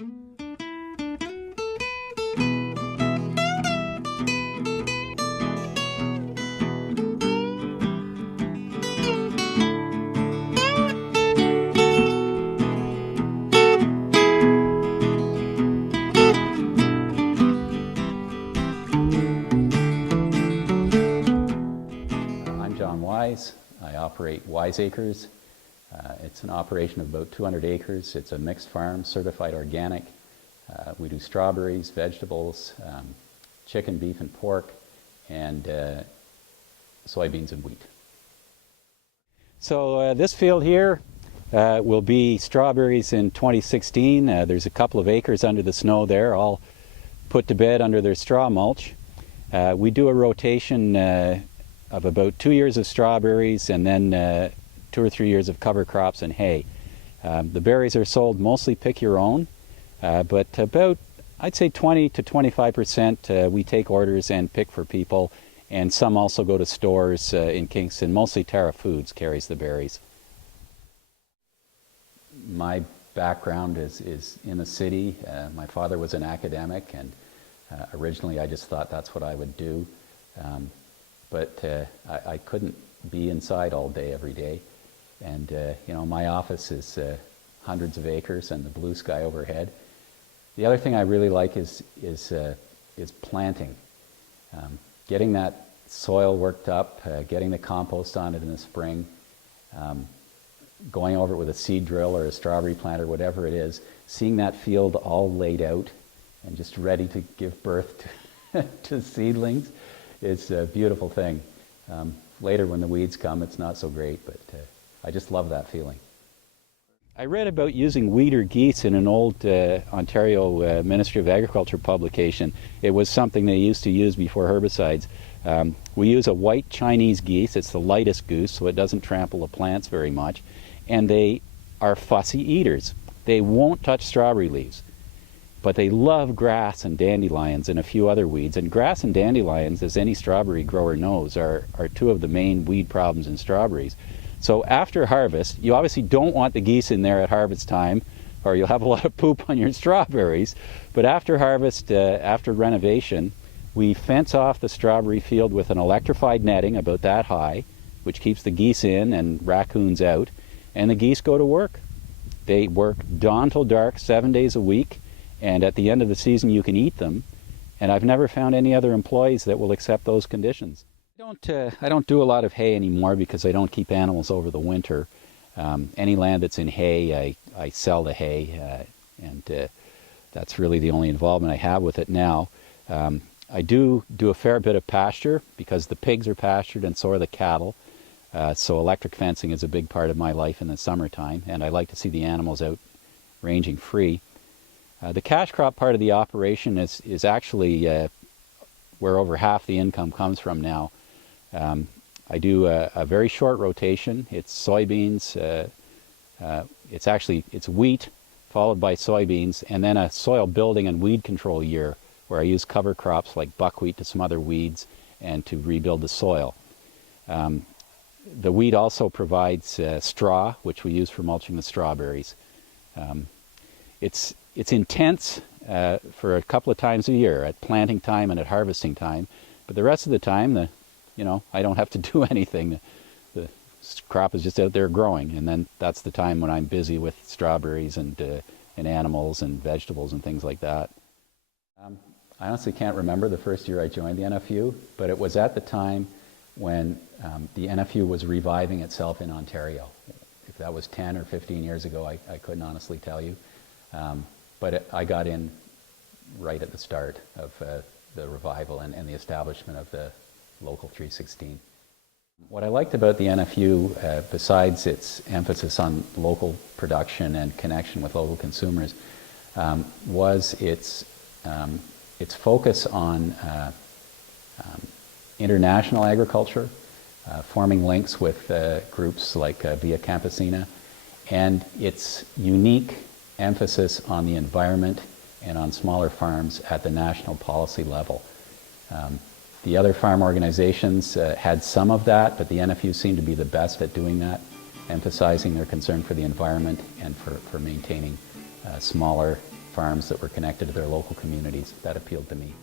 I operate Wiseacres. It's an operation of about 200 acres. It's a mixed farm, certified organic. We do strawberries, vegetables, chicken, beef, and pork, and soybeans and wheat. So this field here will be strawberries in 2016. There's a couple of acres under the snow there, all put to bed under their straw mulch. We do a rotation of about 2 years of strawberries and then 2 or 3 years of cover crops and hay. The berries are sold mostly pick your own, but about, I'd say 20 to 25% we take orders and pick for people, and some also go to stores in Kingston. Mostly Terra Foods carries the berries. My background is in the city. My father was an academic, and originally I just thought that's what I would do. But I couldn't be inside all day, every day. And, you know, my office is hundreds of acres and the blue sky overhead. The other thing I really like is planting. Getting that soil worked up, getting the compost on it in the spring, going over it with a seed drill or a strawberry planter, whatever it is, seeing that field all laid out and just ready to give birth to seedlings. It's a beautiful thing. Later when the weeds come, it's not so great, but I just love that feeling. I read about using weeder geese in an old Ontario Ministry of Agriculture publication. It was something they used to use before herbicides. We use a white Chinese geese. It's the lightest goose, so it doesn't trample the plants very much. And they are fussy eaters. They won't touch strawberry leaves. But they love grass and dandelions and a few other weeds. And grass and dandelions, as any strawberry grower knows, are two of the main weed problems in strawberries. So after harvest, you obviously don't want the geese in there at harvest time, or you'll have a lot of poop on your strawberries. But after harvest, after renovation, we fence off the strawberry field with an electrified netting about that high, which keeps the geese in and raccoons out, and the geese go to work. They work dawn till dark, 7 days a week. And at the end of the season, you can eat them. And I've never found any other employees that will accept those conditions. I don't do a lot of hay anymore because I don't keep animals over the winter. Any land that's in hay, I sell the hay, and that's really the only involvement I have with it now. I do a fair bit of pasture because the pigs are pastured and so are the cattle. So electric fencing is a big part of my life in the summertime, and I like to see the animals out ranging free. The cash crop part of the operation is actually where over half the income comes from now. I do a very short rotation. It's soybeans, it's wheat followed by soybeans, and then a soil building and weed control year where I use cover crops like buckwheat to smother weeds and to rebuild the soil. The wheat also provides straw, which we use for mulching the strawberries. It's intense for a couple of times a year, at planting time and at harvesting time, but the rest of the time, I don't have to do anything. The crop is just out there growing, and then that's the time when I'm busy with strawberries and animals and vegetables and things like that. I honestly can't remember the first year I joined the NFU, but it was at the time when the NFU was reviving itself in Ontario. If that was 10 or 15 years ago, I couldn't honestly tell you. But I got in right at the start of the revival and the establishment of the Local 316. What I liked about the NFU, besides its emphasis on local production and connection with local consumers, was its focus on international agriculture, forming links with groups like Via Campesina, and its unique emphasis on the environment and on smaller farms at the national policy level. The other farm organizations had some of that, but the NFU seemed to be the best at doing that, emphasizing their concern for the environment and for maintaining smaller farms that were connected to their local communities. That appealed to me.